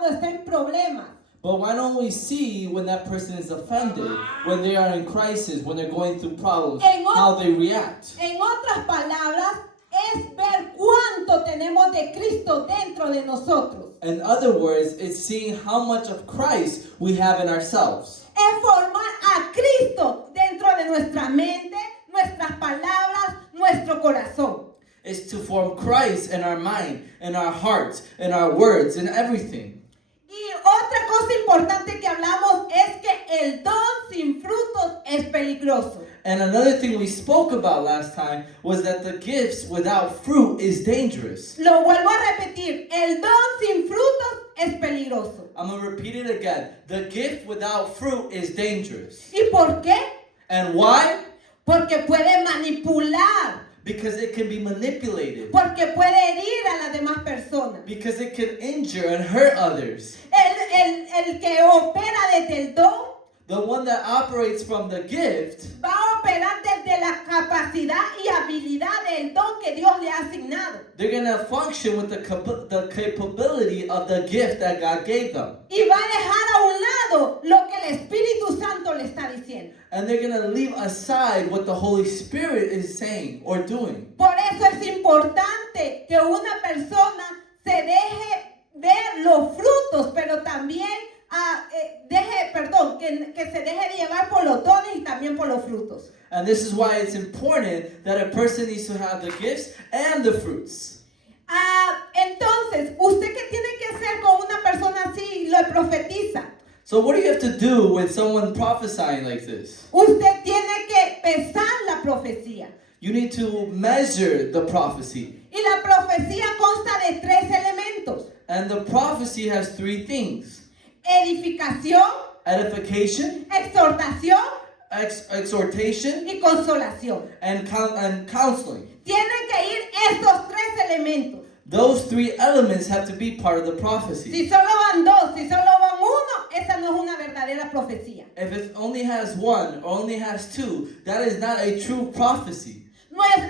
cuando está en problemas? But why don't we see when that person is offended, when they are in crisis, when they're going through problems, how they react? En otras palabras, es ver cuánto tenemos de Cristo dentro de nosotros. In other words, it's seeing how much of Christ we have in ourselves. Es formar a Cristo dentro de nuestra mente, nuestras palabras, nuestro corazón. It's to form Christ in our mind, in our hearts, in our words, in everything. Y otra cosa importante que hablamos es que el don sin frutos es peligroso. And another thing we spoke about last time was that the gifts without fruit is dangerous. Lo vuelvo a repetir, el don sin frutos es peligroso. I'm going to repeat it again. The gift without fruit is dangerous. ¿Y por qué? And why? Porque puede manipular, Because it can be manipulated. porque puede herir a las demás personas. Because it can injure and hurt others. El que opera desde el don The one that operates from the gift va a operar desde la capacidad y habilidad del don que Dios le ha asignado. they're going to function with the capability of the gift that God gave them. Y va a dejar a un lado lo que el Espíritu Santo le está diciendo. And they're going to leave aside what the Holy Spirit is saying or doing. Por eso es importante que una persona se deje ver los frutos, pero también que se deje llevar por los dones y también por los frutos. And this is why it's important that a person needs to have the gifts and the fruits. Entonces, ¿usted qué tiene que hacer con una persona así? Lo profetiza. So what do you have to do with someone prophesying like this? Usted tiene que pesar la profecía. You need to measure the prophecy. Y la profecía consta de 3 elementos. And the prophecy has 3 things. Edificación, Edification, exhortación exhortation, y consolación. and counseling. Tienen que ir estos 3 elementos. Those 3 elements have to be part of the prophecy. Si solo van 2, si solo van 1, esa no es una verdadera profecía. If it only has 1 or only has 2, that is not a true prophecy.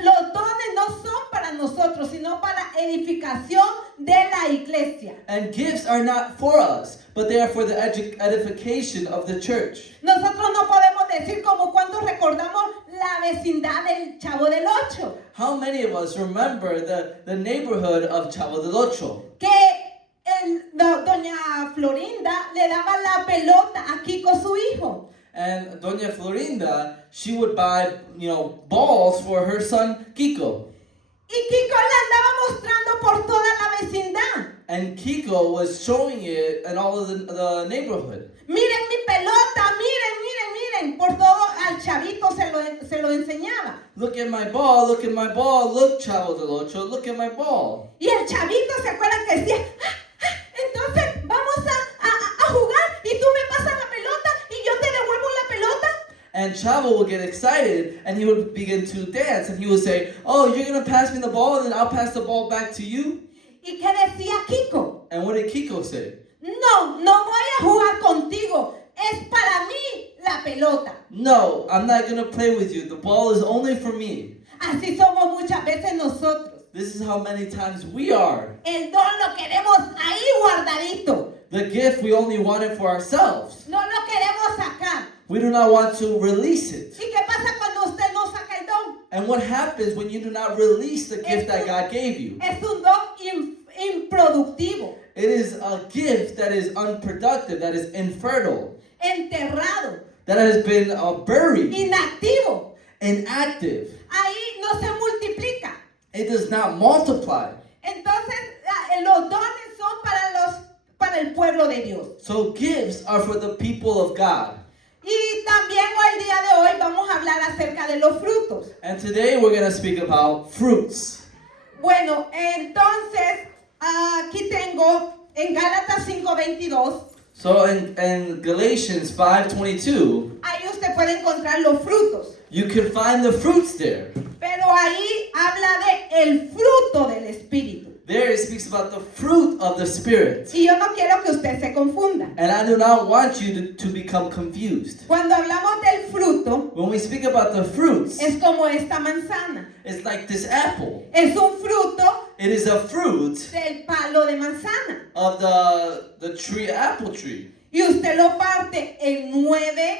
Los dones no son para nosotros, sino para edificación de la iglesia. And gifts are not for us, but they are for the edification of the church. Nosotros no podemos decir como cuando recordamos la vecindad del Chavo del Ocho. How many of us remember the neighborhood of Chavo del Ocho? Que doña Florinda le daba la pelota a Kiko, su hijo. And Doña Florinda, she would buy, balls for her son Kiko. Y Kiko le andaba mostrando por toda la vecindad. And Kiko was showing it in all of the neighborhood. Miren mi pelota, miren. Por todo al chavito se lo enseñaba. Look at my ball, look, Chavo del Ocho, look at my ball. Y el chavito se acuerda que decía, entonces vamos a jugar y tú me pasas la pelota y yo te devuelvo la pelota. And Chavo would get excited and he would begin to dance and he would say, oh, you're going to pass me the ball and then I'll pass the ball back to you? ¿Y qué decía Kiko? And what did Kiko say? No voy a jugar contigo. Es para mí la pelota. No, I'm not going to play with you. The ball is only for me. Así somos muchas veces nosotros. This is how many times we are. El don lo queremos ahí guardadito. The gift, we only want it for ourselves. No lo queremos sacar. We do not want to release it. ¿Y qué pasa cuando usted no saca el don? And what happens when you do not release the gift that God gave you? Es un don improductivo. It is a gift that is unproductive, that is infertile, Enterrado. that has been buried, Inactivo. inactive. Ahí no se multiplica. It does not multiply. Entonces, los dones son para el pueblo de Dios. So gifts are for the people of God. Y también el día de hoy vamos a hablar acerca de los frutos. And today we're going to speak about fruits. Bueno, entonces, aquí tengo en Gálatas 5:22. So in Galatians 5:22, Ahí usted puede encontrar los frutos. you can find the fruits there. Pero ahí habla de el fruto del Espíritu. There it speaks about the fruit of the Spirit. Y yo no quiero que usted se confunda. And I do not want you to become confused. Cuando hablamos del fruto, When we speak about the fruits, es como esta manzana. it's like this apple. Es un fruto It is a fruit del palo de manzana. of the tree, apple tree. Y usted lo parte en 9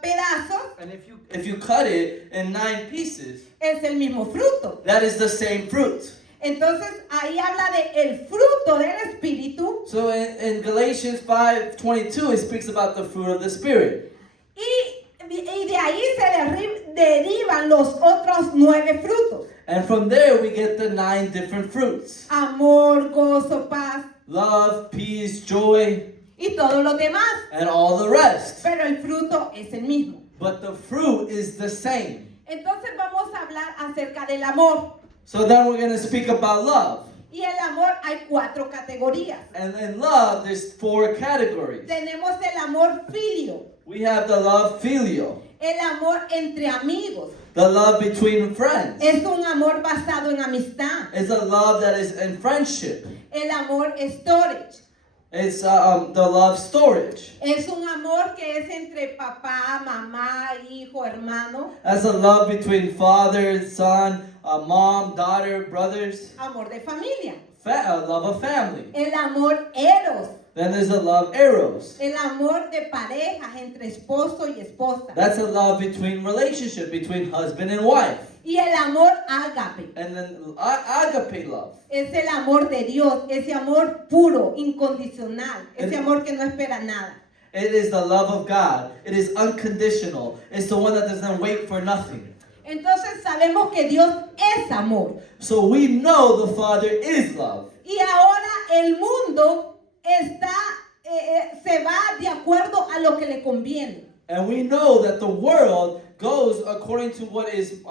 pedazos, And if you cut it in 9 pieces, es el mismo fruto. that is the same fruit. Entonces ahí habla de el fruto del Espíritu So in Galatians 5:22, it speaks about the fruit of the Spirit. y de ahí se derivan los otros 9 frutos. And from there, we get the 9 different fruits. Amor, gozo, paz Love, peace, joy, y todos los demás. and all the rest. Pero el fruto es el mismo. But the fruit is the same. Entonces vamos a hablar acerca del amor. So then we're going to speak about love. Y el amor hay 4 categorías. And in love, there's 4 categories. Tenemos el amor filio, We have the love filial, el amor entre amigos. the love between friends. Es un amor basado en amistad. It's a love that is in friendship. El amor storage. It's the love storage. Es un amor que es entre papá, mamá, hijo, hermano. That's a love between father, son, mom, daughter, brothers. Amor de familia. Love of family. El amor eros. Then there's a love eros. El amor de parejas entre esposo y esposa. That's a love between relationship between husband and wife. Y el amor ágape. And then agape love. Es el amor de Dios, ese amor puro, incondicional, ese amor que no espera nada. It is the love of God. It is unconditional. It's the one that doesn't wait for nothing. Entonces sabemos que Dios es amor. So we know the Father is love. Y ahora el mundo se va de acuerdo a lo que le conviene. And we know that the world goes according to what is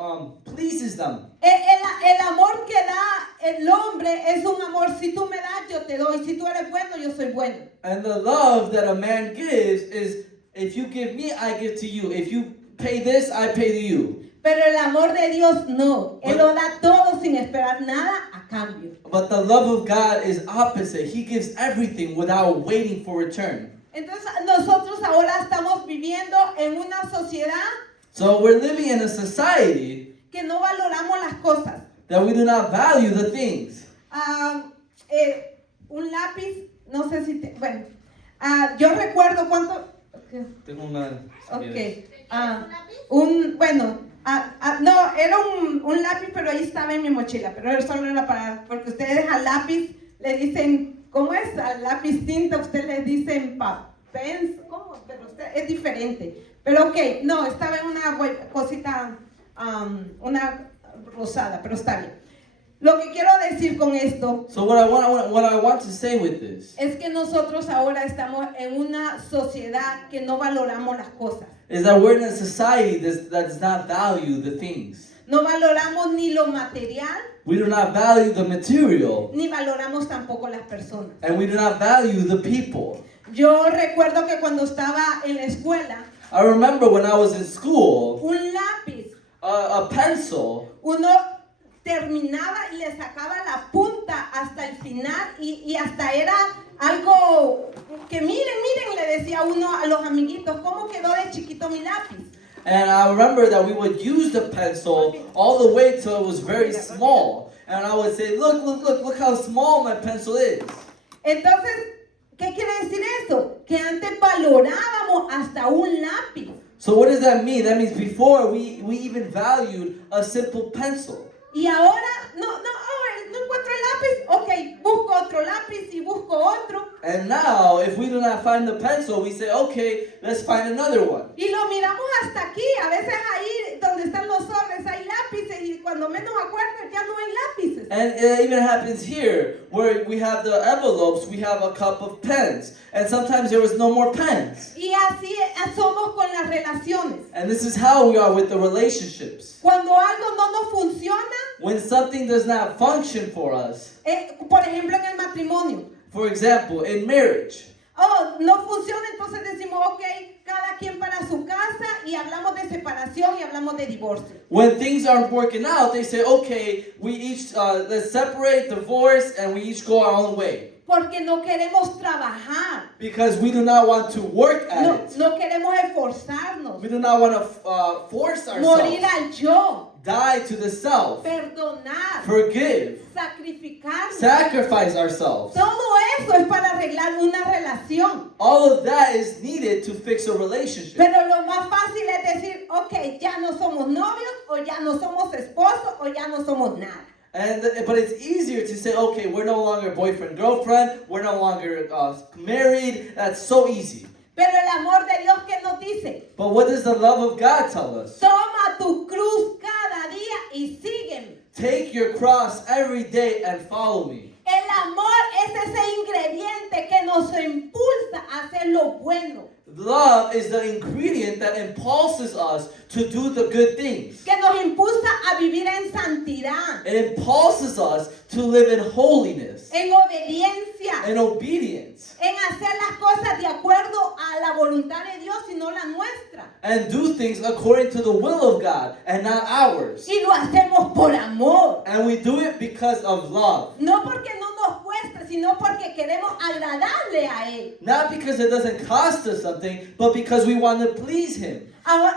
pleases them. El amor que da el hombre es un amor, si tú me das, yo te doy. Si tú eres bueno, yo soy bueno. And the love that a man gives is, if you give me, I give to you. If you pay this, I pay to you. Pero el amor de Dios no. Él lo da todo sin esperar nada a cambio. But the love of God is opposite. He gives everything without waiting for return. Entonces nosotros ahora estamos viviendo en una sociedad So we're living in a society que no valoramos las cosas. that we do not value the things. Un lápiz, no sé si bueno, yo recuerdo cuánto. Tengo una. Okay. No, era un lápiz, pero ahí estaba en mi mochila, pero eso no era para, porque ustedes al lápiz le dicen, ¿cómo es? Al lápiz tinta, ustedes le dicen papel, ¿cómo? Pero usted, es diferente. Pero ok, no, estaba en una cosita, una rosada, pero está bien. Lo que quiero decir con esto So what I want to say with this es que nosotros ahora estamos en una sociedad que no valoramos las cosas. is that we're in a society that does not value the things. No valoramos ni lo material, We do not value the material, ni valoramos tampoco las personas. and we do not value the people. Yo recuerdo que cuando estaba en la escuela, I remember when I was in school, un lápiz, a pencil, uno terminaba y le sacaba la punta hasta el final y hasta era algo que miren, le decía uno a los amiguitos, ¿cómo quedó de chiquito mi lápiz? and I remember that we would use the pencil all the way till it was very small, and I would say, look how small my pencil is. Entonces, ¿qué quiere decir eso? Que antes valorábamos hasta un lápiz. So what does that mean? That means before we even valued a simple pencil. Y ahora, no encuentro el lápiz, ok, busco otro lápiz y busco otro. And now, if we do not find the pencil, we say, okay, let's find another one. Y lo miramos hasta aquí, a veces ahí donde están los sobres hay lápices y cuando menos acuerdo ya no hay lápices. And it even happens here, where we have the envelopes, we have a cup of pens, and sometimes there was no more pens. Y así somos con las relaciones. And this is how we are with the relationships. Cuando algo no nos funciona, When something does not function for us, por ejemplo en el matrimonio, for example, in marriage, no funciona, entonces decimos, ok, cada quien para su casa y hablamos de separación y hablamos de divorcio. When things aren't working out, they say, okay, we each, let's separate, divorce, and we each go our own way. Porque no queremos trabajar. Because we do not want to work at No, it. no queremos esforzarnos. We do not want to force Morir ourselves. al yo. Die to the self. Perdonar. Forgive. Sacrificarnos. Sacrifice ourselves. Todo eso es para arreglar una relación. All of that is needed to fix a relationship. Pero lo más fácil es decir, ok, ya no somos novios, o ya no somos esposos, o ya no somos nada. But it's easier to say, okay, we're no longer boyfriend, girlfriend, we're no longer married. That's so easy. Pero el amor de Dios, ¿qué nos dice? But what does the love of God tell us? Toma tu cruz cada día y sígueme. Take your cross every day and follow me. El amor es ese ingrediente que nos impulsa a hacer lo bueno. Love is the ingredient that impulses us to do the good things. Que nos impulsa a vivir en santidad. It impulses us to live in holiness, En obediencia. in obedience, En hacer las cosas de acuerdo a la voluntad de Dios y no la nuestra. and do things according to the will of God and not ours. Y lo hacemos por amor. And we do it because of love. No porque no nos cueste, sino porque queremos agradarle a Él. Not because it doesn't cost us something, but because we want to please Him.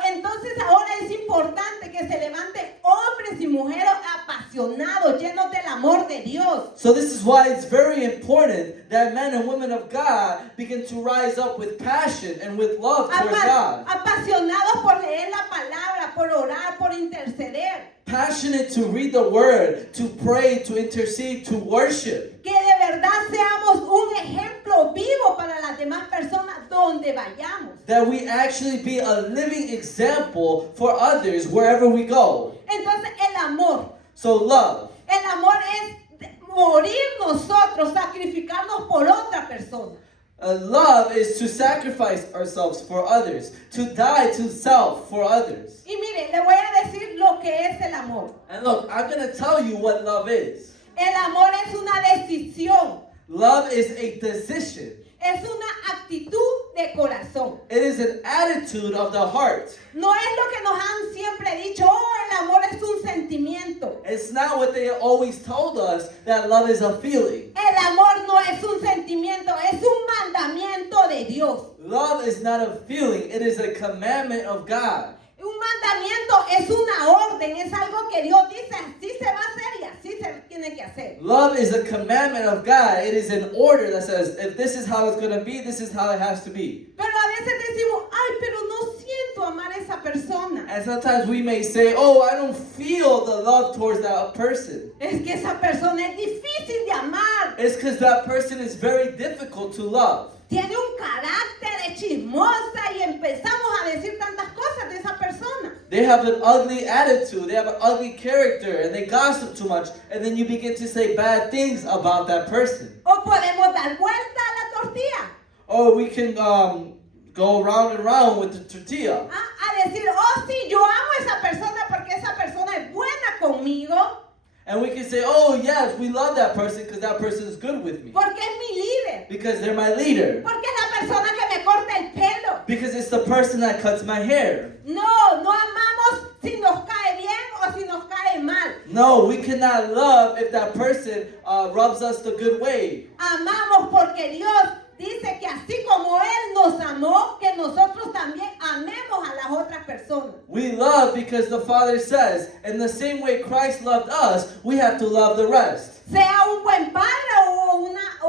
Entonces ahora es importante que se levanten hombres y mujeres apasionados, llenos del amor de Dios. So this is why it's very important that men and women of God begin to rise up with passion and with love towards God. Apasionados por leer la palabra, por orar, por interceder. Passionate to read the word, to pray, to intercede, to worship. Que de verdad seamos un ejemplo vivo para las demás personas donde vayamos. That we actually be a living example for others wherever we go. Entonces el amor. So love. El amor es morir nosotros, sacrificarnos por otra persona. Love is to sacrifice ourselves for others, to die to self for others. Y mire, le voy a decir lo que es el amor. And look, I'm going to tell you what love is. El amor es una decisión. Love is a decision. Es una actitud de corazón. It is an attitude of the heart. No es lo que nos han siempre dicho, el amor es un sentimiento. It's not what they always told us, that love is a feeling. El amor no es un sentimiento, es un mandamiento de Dios. Love is not a feeling, it is a commandment of God. Un mandamiento es una orden, es algo que Dios dice, así se va a hacer y así se tiene que hacer. Love is a commandment of God. It is an order that says, if this is how it's going to be, this is how it has to be. Pero a veces decimos, ay, pero no siento amar a esa persona. And sometimes we may say, oh, I don't feel the love towards that person. Es que esa persona es difícil de amar. It's because that person is very difficult to love. Tiene un carácter chismosa y empezamos a decir tantas cosas de esa persona. They have an ugly attitude, they have an ugly character, and they gossip too much, and then you begin to say bad things about that person. O podemos dar vuelta a la tortilla. Or we can go round and round with the tortilla. A decir, oh sí, yo amo a esa persona porque esa persona es buena conmigo. And we can say, oh yes, we love that person because that person is good with me. Porque es mi líder. Because they're my leader. Porque es la persona que me corta el pelo. Because it's the person that cuts my hair. No amamos si nos cae bien o si nos cae mal. No, we cannot love if that person rubs us the good way. Amamos porque Dios dice que así como Él nos amó, que nosotros también amemos a las otras personas. We love because the Father says, in the same way Christ loved us, we have to love the rest. Sea un buen padre o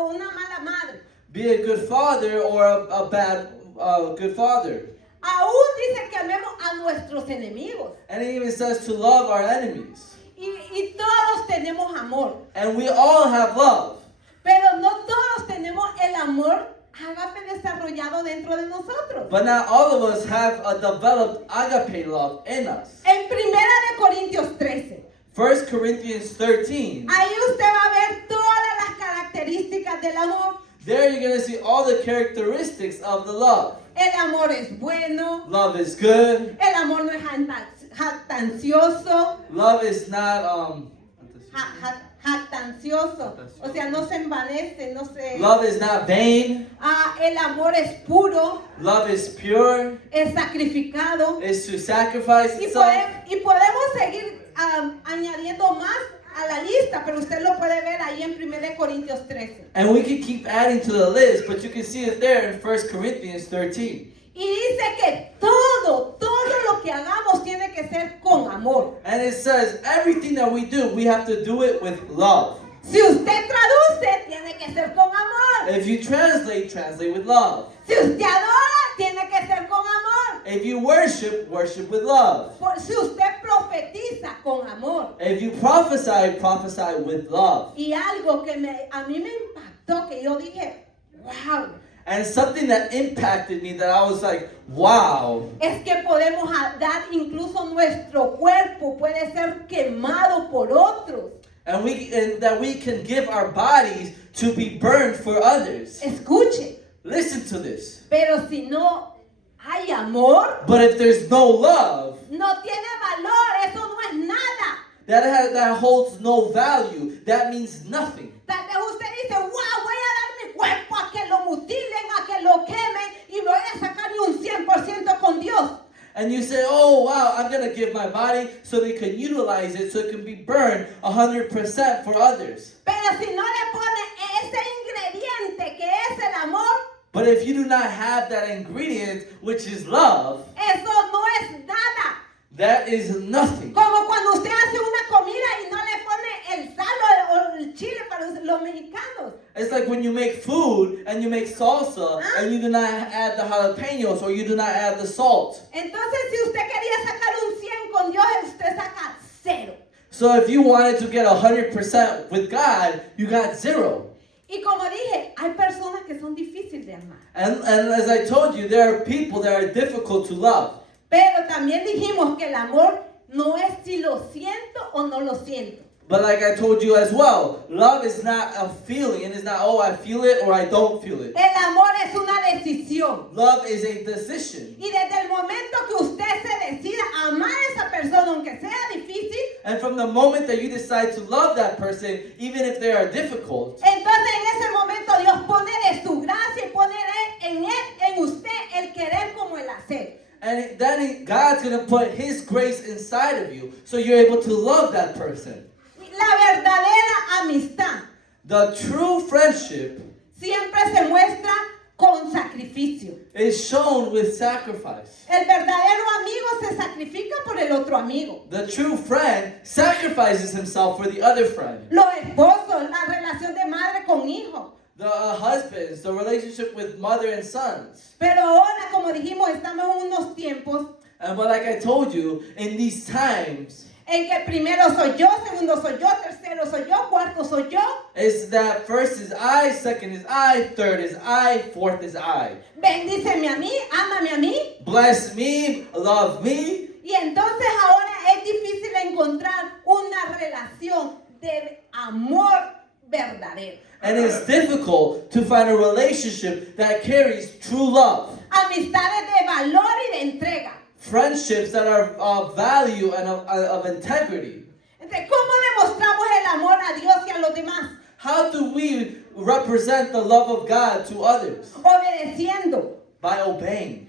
una mala madre. Be a good father or a bad good father. Aún dice que amemos a nuestros enemigos. And it even says to love our enemies. Y todos tenemos amor. And we all have love. Pero no todos tenemos el amor ágape desarrollado dentro de nosotros. But not all of us have a developed agape love in us. En 1 de Corintios 13. 1 Corinthians 13. Ahí usted va a ver todas las características del amor. There you're going to see all the characteristics of the love. El amor es bueno. Love is good. El amor no es jactancioso. Love is not jactancioso, o sea, no se envanece, no se... Love is not vain. El amor es puro, Love is pure. es sacrificado. Is to sacrifice Y, itself. y podemos seguir añadiendo más a la lista, pero usted lo puede ver ahí en 1 Corintios 13. And we can keep adding to the list, but you can see it there in 1 Corinthians 13. Y dice que todo lo que hagamos tiene que ser con amor. And it says everything that we do, we have to do it with love. Si usted traduce, tiene que ser con amor. If you translate, translate with love. Si usted adora, tiene que ser con amor. If you worship, worship with love. Si usted profetiza, con amor. If you prophesy, prophesy with love. Y algo que a mí me impactó, que yo dije, wow. And something that impacted me that I was like, wow. Es que podemos dar incluso nuestro cuerpo puede ser quemado por otros. And that we can give our bodies to be burned for others. Escuche. Listen to this. Pero si no hay amor, But if there's no love, no tiene valor, eso no es nada. that holds no value. That means nothing. Tal vez usted dice, wow, voy a dar mi cuerpo a que lo mutilen, a que lo quemen y voy a sacar un 100% con Dios. And you say, oh wow, I'm going to give my body so they can utilize it, so it can be burned 100% for others. Pero si no le pone ese ingrediente que es el amor, But if you do not have that ingredient, which is love, eso no es nada. that is nothing. Como cuando usted hace una comida y no le pone el sal o el chile para los mexicanos. It's like when you make food and you make salsa and you do not add the jalapenos or you do not add the salt. Entonces, si usted quería sacar un 100 con Dios, usted saca 0. So if you wanted to get 100% with God, you got 0. Y como dije, hay personas que son difíciles de amar. And as I told you, there are people that are difficult to love. Pero también dijimos que el amor no es si lo siento o no lo siento. But like I told you as well, love is not a feeling. It is not, oh, I feel it or I don't feel it. El amor es una decisión. Love is a decision. Y desde el momento que usted se decida amar a esa persona, aunque sea difícil, And from the moment that you decide to love that person, even if they are difficult, entonces en ese momento Dios pone de su gracia y pone en usted el querer como el hacer. and then God's going to put His grace inside of you, so you're able to love that person. La verdadera amistad The true friendship siempre se muestra con sacrificio. is shown with sacrifice. El verdadero amigo se sacrifica por el otro amigo. The true friend sacrifices himself for the other friend. Los esposos, la relación de madre con hijo. The husbands, the relationship with mother and sons. Pero ahora, como dijimos, estamos en unos tiempos But like I told you, in these times, en que primero soy yo, segundo soy yo, tercero soy yo, cuarto soy yo. it's that first is I, second is I, third is I, fourth is I. Bendíceme a mí, ámame a mí. Bless me, love me. Y entonces ahora es difícil encontrar una relación de amor verdadero. And it's difficult to find a relationship that carries true love. Amistades de valor y de entrega. Friendships that are of value and of integrity. Entonces, ¿cómo demostramos el amor a Dios y a los demás? How do we represent the love of God to others? Obedeciendo. By obeying.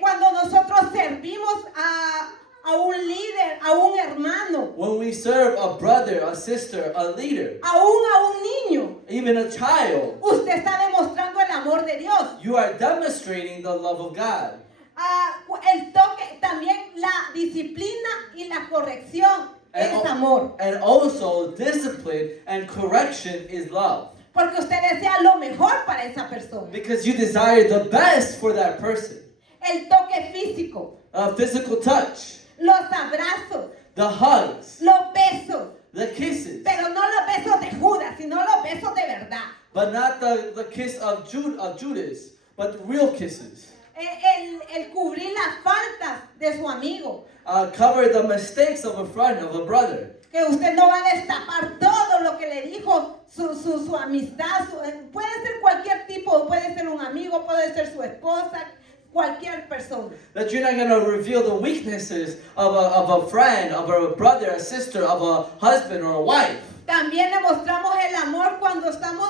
Cuando nosotros servimos a un líder, a un hermano, When we serve a brother, a sister, a leader, aún a un niño, even a child, usted está demostrando el amor de Dios. you are demonstrating the love of God. El toque, también la disciplina y la corrección es amor. And also, discipline and correction is love. Porque usted desea lo mejor para esa persona. Because you desire the best for that person. El toque físico, Physical touch, los abrazos, the hugs, los besos. the kisses. Pero no los besos de Judas, sino los besos de verdad. But not the kiss of Judas, but real kisses. El cubrir las faltas de su amigo. Cover the mistakes of a friend, of a brother. Que usted no va a destapar todo lo que le dijo su amistad. Puede ser cualquier tipo, puede ser un amigo, puede ser su esposa, cualquier persona. That you're not going to reveal the weaknesses of a friend, of a brother, a sister, of a husband or a wife. También demostramos el amor cuando estamos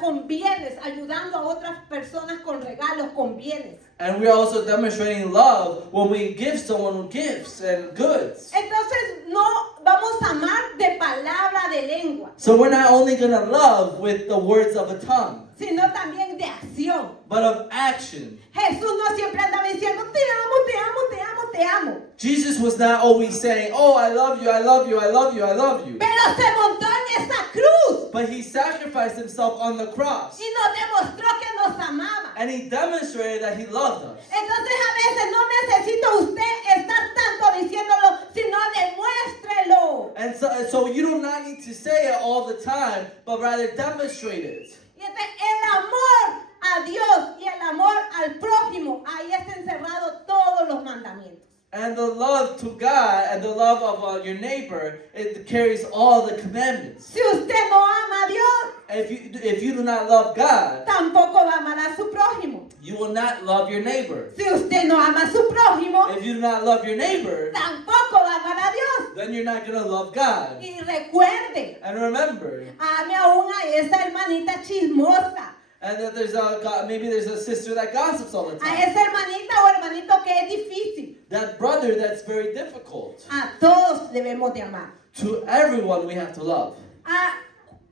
con bienes, ayudando a otras personas con regalos, con bienes. And we're also demonstrating love when we give someone gifts and goods. Entonces no vamos a amar de palabra, de lengua, So we're not only going to love with the words of a tongue, sino también de acción. but of action. Jesús no siempre andaba diciendo, te amo, te amo, te amo, te amo. Jesus was not always saying, oh, I love you, I love you, I love you, I love you. Pero se montó en esa cruz But he sacrificed himself on the cross. y nos demostró que nos amaba. And he demonstrated that he loved us. Entonces a veces no necesita usted estar tanto diciéndolo, sino demuéstrelo. And so you do not need to say it all the time, but rather demonstrate it. Y entonces el amor a Dios y el amor al prójimo, ahí está encerrado todos los mandamientos. And the love to God and the love of your neighbor, it carries all the commandments. Si usted no ama a Dios, If you do not love God, tampoco va a amar a su prójimo. you will not love your neighbor. Si usted no ama a su prójimo, If you do not love your neighbor, tampoco va a amar a Dios. then you're not going to love God. Y recuerde, And remember, ame aún a esa hermanita chismosa, and that maybe there's a sister that gossips all the a time. esa hermanita o hermanito que es difícil. That brother that's very difficult. A todos debemos de amar. To everyone we have to love.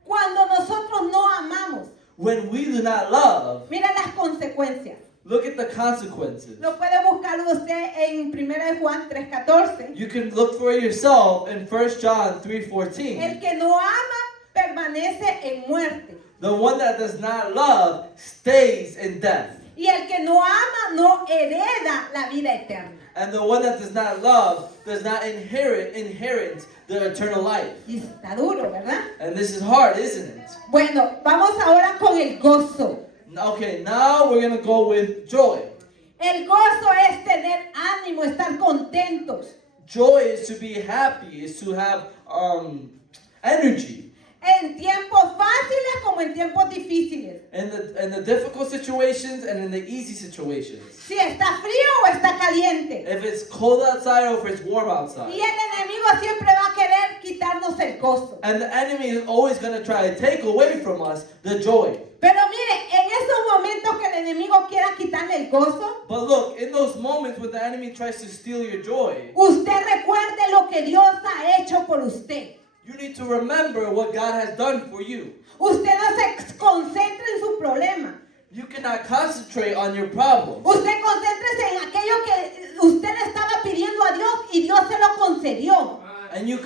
Cuando nosotros no amamos, When we do not love, mira las consecuencias. look at the consequences. Lo puede buscar usted en 1 Juan 3:14. You can look for it yourself in 1 John 3:14. El que no ama permanece en muerte. The one that does not love stays in death. Y el que no ama no hereda la vida eterna. And the one that does not love does not inherit the eternal life. Y está duro, ¿verdad? And this is hard, isn't it? Bueno, vamos ahora con el gozo. Okay, now we're going to go with joy. El gozo es tener ánimo, estar contentos. Joy is to be happy, is to have energy. En tiempos fáciles como en tiempos difíciles. In the difficult situations and in the easy situations. Si está frío o está caliente. If it's cold outside or if it's warm outside. Y el enemigo siempre va a querer quitarnos el gozo. And the enemy is always going to try to take away from us the joy. Pero mire, en esos momentos que el enemigo quiera quitarle el gozo, But look, in those moments when the enemy tries to steal your joy, usted recuerde lo que Dios ha hecho por usted. you need to remember what God has done for you. Usted no se concentre en su problema. You cannot concentrate on your problems. Usted concéntrese en aquello que usted le estaba pidiendo a Dios y Dios se lo concedió. And you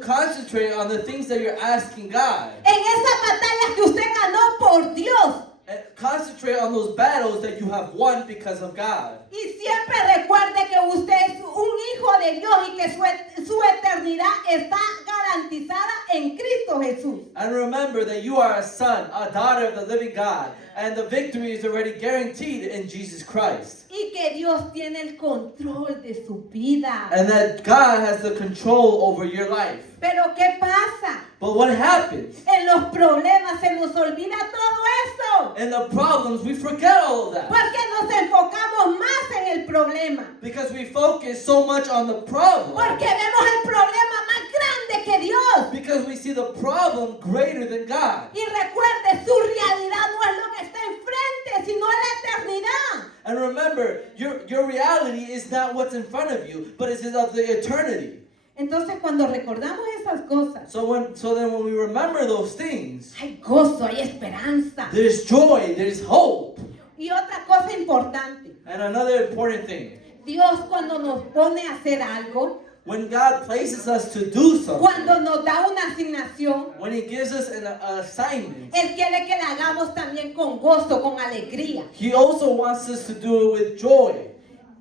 concentrate on the things that you're asking God. En esas batallas que usted ganó por Dios. And concentrate on those battles that you have won because of God. Y siempre recuerde que usted es un hijo de Dios y que su eternidad está garantizada en Cristo Jesús. And remember that you are a son, a daughter of the living God. And the victory is already guaranteed in Jesus Christ. Y que Dios tiene el control de su vida. And that God has the control over your life. Pero ¿qué pasa? But what happens? En los problemas se nos olvida todo eso. In the problems, we forget all of that. Porque nos enfocamos más en el problema. Because we focus so much on the problem. Porque vemos el problema más grande que Dios. Because we see the problem greater than God. Y recuerde, su realidad no es lo que está enfrente, sino la eternidad. And remember, your reality is not what's in front of you, but it's of the eternity. Entonces, cuando recordamos esas cosas, So then when we remember those things, hay gozo, hay esperanza. there's joy, there's hope. Y otra cosa importante, And another important thing, Dios cuando nos pone a hacer algo, when God places us to do something, cuando nos da una asignación, when He gives us an assignment, Él quiere que la hagamos también con gozo, con alegría. He also wants us to do it with joy.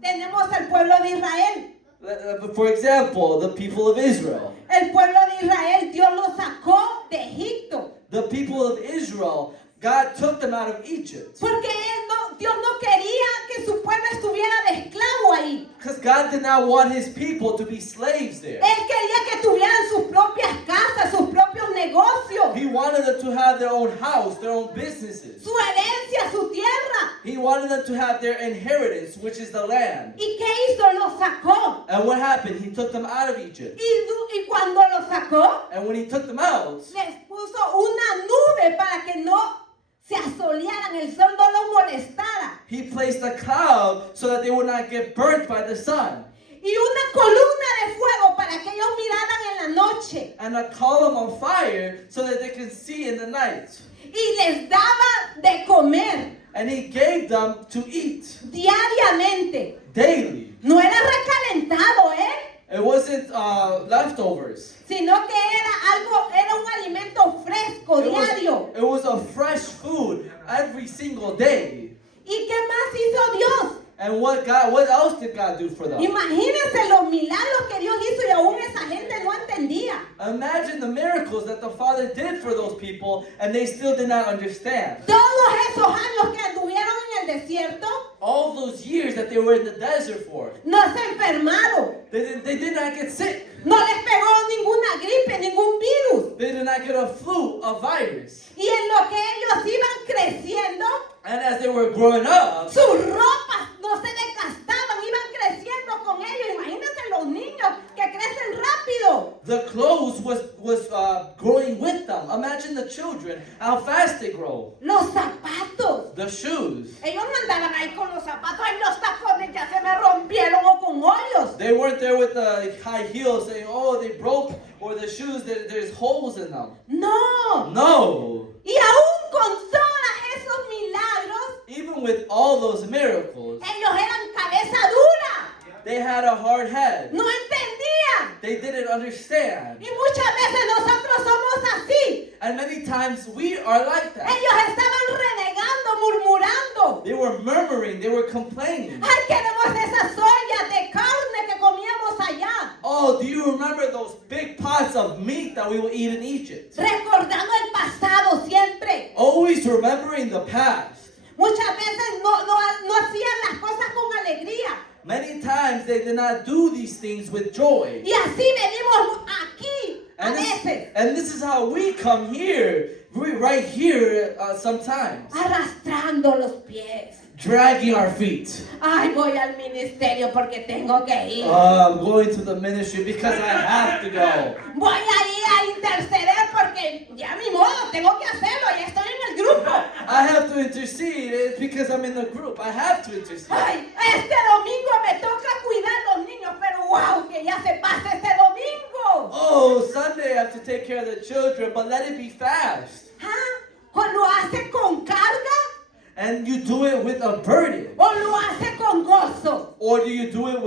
Tenemos al pueblo de Israel. For example, the people of Israel. El pueblo de Israel, Dios los sacó de Egipto. The people of Israel, God took them out of Egypt. Porque Dios no quería que su pueblo estuviera de esclavo ahí. Because God did not want His people to be slaves there. Él quería que tuvieran sus propias casas, sus propios negocios, He wanted them to have their own house, their own businesses. su herencia, su tierra. He wanted them to have their inheritance, which is the land. ¿Y qué hizo? Los sacó. And what happened? He took them out of Egypt. Y cuando los sacó, And when he took them out, les puso una nube para que no se asolearan, el sol no los molestara. he placed a cloud so that they would not get burnt by the sun. Y una columna de fuego para que ellos miraran en la noche. And a column of fire so that they can see in the night. Y les daba de comer And he gave them to eat diariamente. daily. No era recalentado, It wasn't leftovers. sino que era un alimento fresco, diario. It was a fresh food every single day. ¿Y qué más hizo Dios? And what else did God do for them? Imagínense los milagros que Dios hizo y aún esa gente no entendía. Imagine the miracles that the Father did for those people, and they still did not understand. Todos esos años que anduvieron en el desierto, All those years that they were in the desert for, no se enfermaron. they did not get sick. No les pegó ninguna gripe, ningún virus. They did not get a flu, a virus. Y en lo que ellos iban creciendo, And as they were growing up, sus ropas no se desgastaban, iban creciendo con ellos. Imagínense los niños que crecen rápido. the clothes was growing with them. Imagine the children, how fast they grow. Los zapatos. The shoes. Ellos no andaban ahí con los zapatos, ay, los tacones ya se me rompieron o con hoyos. They weren't there with the high heels saying, oh, they broke, or the shoes, there's holes in them. No. No. Y aún con todos esos milagros, Even with all those miracles, ellos eran cabeza dura. they had a hard head. No entendían. They didn't understand. Y muchas veces nosotros somos así. And many times we are like that. Ellos estaban renegando, murmurando. They were murmuring, they were complaining. Ay, queremos esas ollas de carne que comíamos allá. Oh, do you remember those big pots of meat that we would eat in Egypt? Recordando el pasado siempre. Always remembering the past. Muchas veces no hacían las cosas con alegría. Many times they did not do these things with joy. Y así venimos aquí a veces. And this is how we come here, right here sometimes. Arrastrando los pies. Dragging our feet. Ay, voy al ministerio porque tengo que ir. I'm going to the ministry because I have to go. Voy a ir a interceder porque ya mi modo, tengo que hacerlo, ya estoy en el grupo. I have to intercede. It's because I'm in the group. I have to intercede. Ay, este domingo me toca cuidar los niños, pero wow, que ya se pase este domingo. Oh, Sunday I have to take care of the children, but let it be fast. ¿Ah? ¿O lo hace con carga? And you do it with a burden. ¿O lo hace con gozo? Or do you do it with